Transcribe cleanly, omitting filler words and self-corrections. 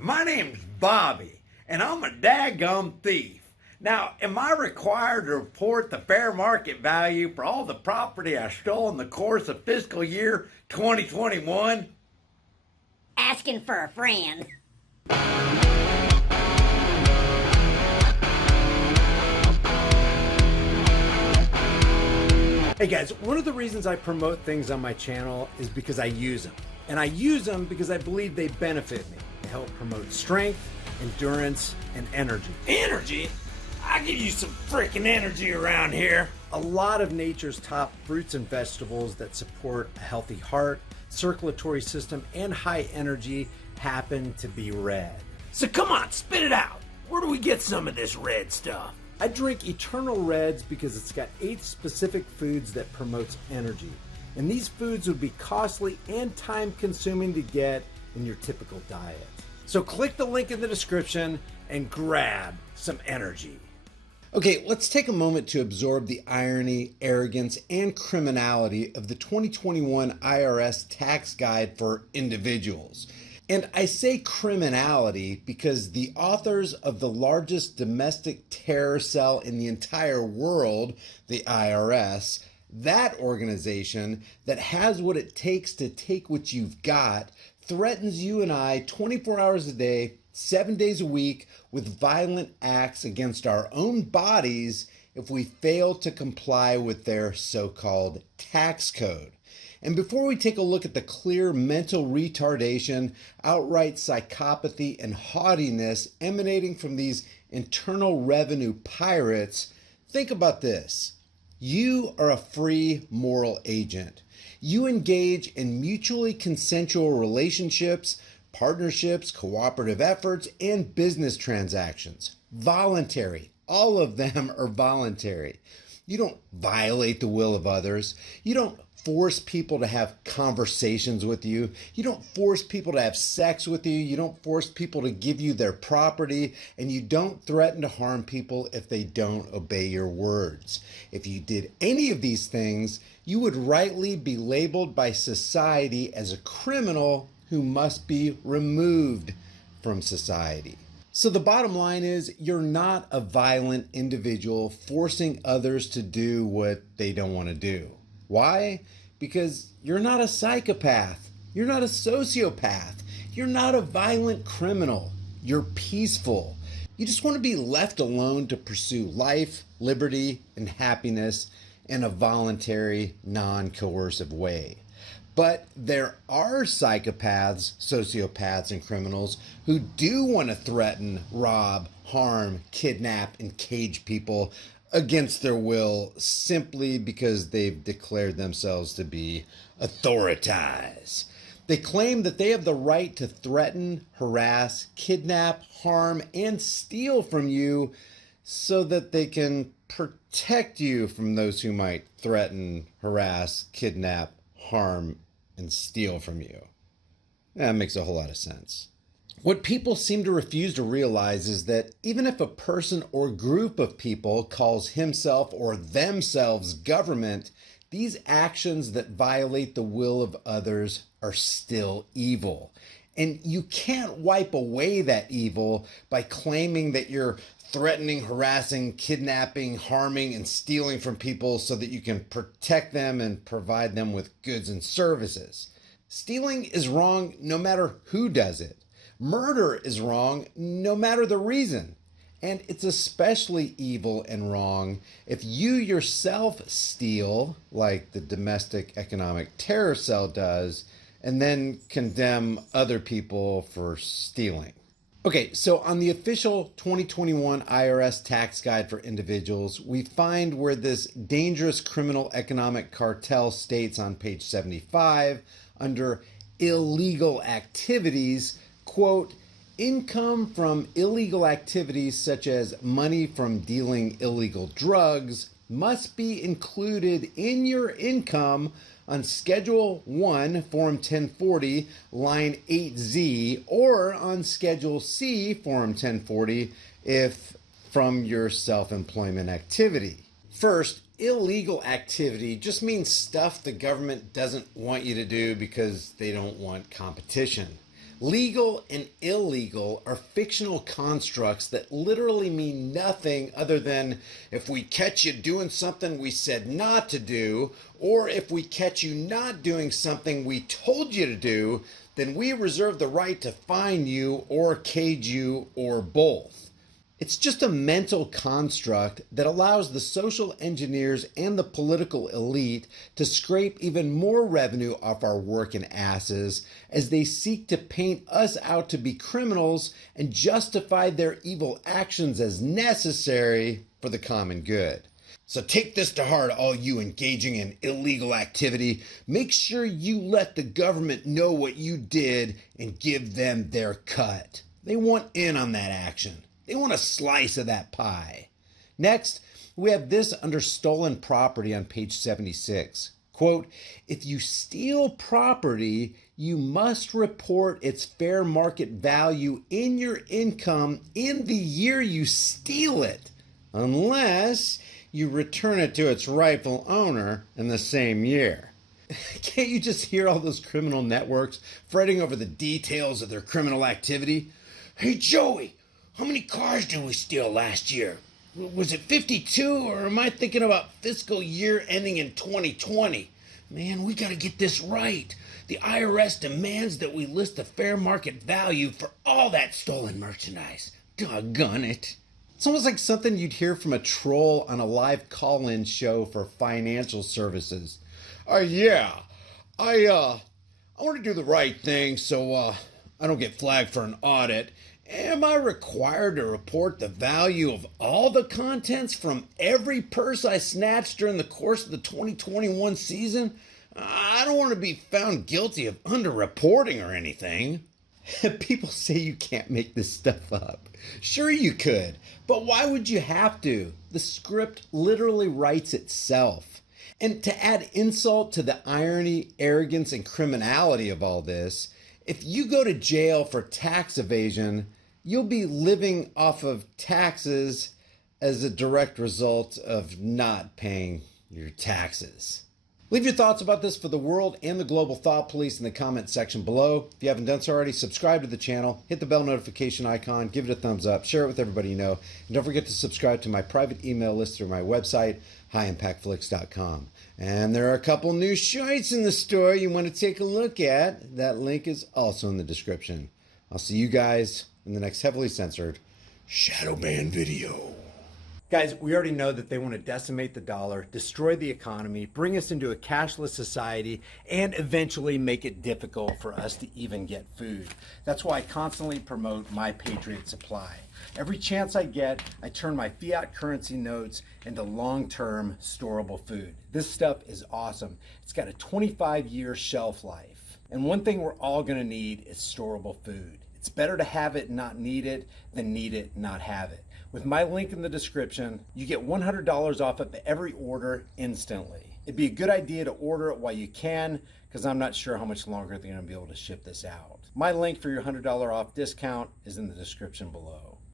my name's Bobby, and I'm a daggum thief. Now, am I required to report the fair market value for all the property I stole in the course of fiscal year 2021? Asking for a friend. Hey guys, one of the reasons I promote things on my channel is because I use them. And I use them because I believe they benefit me. They help promote strength, endurance, and energy. Energy? I could use some freaking energy around here. A lot of nature's top fruits and vegetables that support a healthy heart, circulatory system, and high energy happen to be red. So come on, spit it out. Where do we get some of this red stuff? I drink Eternal Reds because it's got 8 specific foods that promotes energy. And these foods would be costly and time consuming to get in your typical diet. So click the link in the description and grab some energy. Okay, let's take a moment to absorb the irony, arrogance, and criminality of the 2021 IRS tax guide for individuals. And I say criminality because the authors of the largest domestic terror cell in the entire world, the IRS, that organization that has what it takes to take what you've got, threatens you and I 24 hours a day, 7 days a week with violent acts against our own bodies if we fail to comply with their so-called tax code. And before we take a look at the clear mental retardation, outright psychopathy, and haughtiness emanating from these internal revenue pirates, think about this. You are a free moral agent. You engage in mutually consensual relationships, partnerships, cooperative efforts, and business transactions. Voluntary. All of them are voluntary. You don't violate the will of others. You don't force people to have conversations with you. You don't force people to have sex with you. You don't force people to give you their property, and you don't threaten to harm people if they don't obey your words. If you did any of these things, you would rightly be labeled by society as a criminal who must be removed from society. So the bottom line is, you're not a violent individual forcing others to do what they don't want to do. Why? Because you're not a psychopath. You're not a sociopath. You're not a violent criminal. You're peaceful. You just want to be left alone to pursue life, liberty, and happiness in a voluntary, non-coercive way. But there are psychopaths, sociopaths, and criminals who do want to threaten, rob, harm, kidnap, and cage people against their will simply because they've declared themselves to be authorities. They claim that they have the right to threaten, harass, kidnap, harm, and steal from you so that they can protect you from those who might threaten, harass, kidnap, harm, and steal from you. That makes a whole lot of sense. What people seem to refuse to realize is that even if a person or group of people calls himself or themselves government, these actions that violate the will of others are still evil. And you can't wipe away that evil by claiming that you're threatening, harassing, kidnapping, harming, and stealing from people so that you can protect them and provide them with goods and services. Stealing is wrong no matter who does it. Murder is wrong no matter the reason. And it's especially evil and wrong if you yourself steal, like the domestic economic terror cell does, and then condemn other people for stealing. Okay, so on the official 2021 IRS tax guide for individuals, we find where this dangerous criminal economic cartel states on page 75, under illegal activities, quote, income from illegal activities such as money from dealing illegal drugs must be included in your income on Schedule 1, Form 1040, line 8Z, or on Schedule C, Form 1040, if from your self-employment activity. First, illegal activity just means stuff the government doesn't want you to do because they don't want competition. Legal and illegal are fictional constructs that literally mean nothing other than if we catch you doing something we said not to do, or if we catch you not doing something we told you to do, then we reserve the right to fine you or cage you or both. It's just a mental construct that allows the social engineers and the political elite to scrape even more revenue off our working asses as they seek to paint us out to be criminals and justify their evil actions as necessary for the common good. So take this to heart, all you engaging in illegal activity. Make sure you let the government know what you did and give them their cut. They want in on that action. They want a slice of that pie. Next, we have this under stolen property on page 76. Quote, if you steal property, you must report its fair market value in your income in the year you steal it, unless you return it to its rightful owner in the same year. Can't you just hear all those criminal networks fretting over the details of their criminal activity? Hey, Joey, how many cars did we steal last year? Was it 52, or am I thinking about fiscal year ending in 2020? Man, we gotta get this right. The IRS demands that we list the fair market value for all that stolen merchandise. Doggone it. It's almost like something you'd hear from a troll on a live call-in show for financial services. Yeah, I want to do the right thing so I don't get flagged for an audit. Am I required to report the value of all the contents from every purse I snatched during the course of the 2021 season? I don't want to be found guilty of underreporting or anything. People say you can't make this stuff up. Sure you could, but why would you have to? The script literally writes itself. And to add insult to the irony, arrogance, and criminality of all this, if you go to jail for tax evasion, you'll be living off of taxes as a direct result of not paying your taxes. Leave your thoughts about this for the world and the global thought police in the comment section below. If you haven't done so already, subscribe to the channel, hit the bell notification icon, give it a thumbs up, share it with everybody you know, and don't forget to subscribe to my private email list through my website, highimpactflix.com. And there are a couple new shirts in the store you want to take a look at. That link is also in the description. I'll see you guys in the next heavily censored shadow ban video. Guys, we already know that they want to decimate the dollar, destroy the economy, bring us into a cashless society, and eventually make it difficult for us to even get food. That's why I constantly promote My Patriot Supply. Every chance I get, I turn my fiat currency notes into long-term storable food. This stuff is awesome. It's got a 25-year shelf life. And one thing we're all going to need is storable food. It's better to have it and not need it than need it and not have it. With my link in the description, you get $100 off of every order instantly. It'd be a good idea to order it while you can, because I'm not sure how much longer they're going to be able to ship this out. My link for your $100 off discount is in the description below.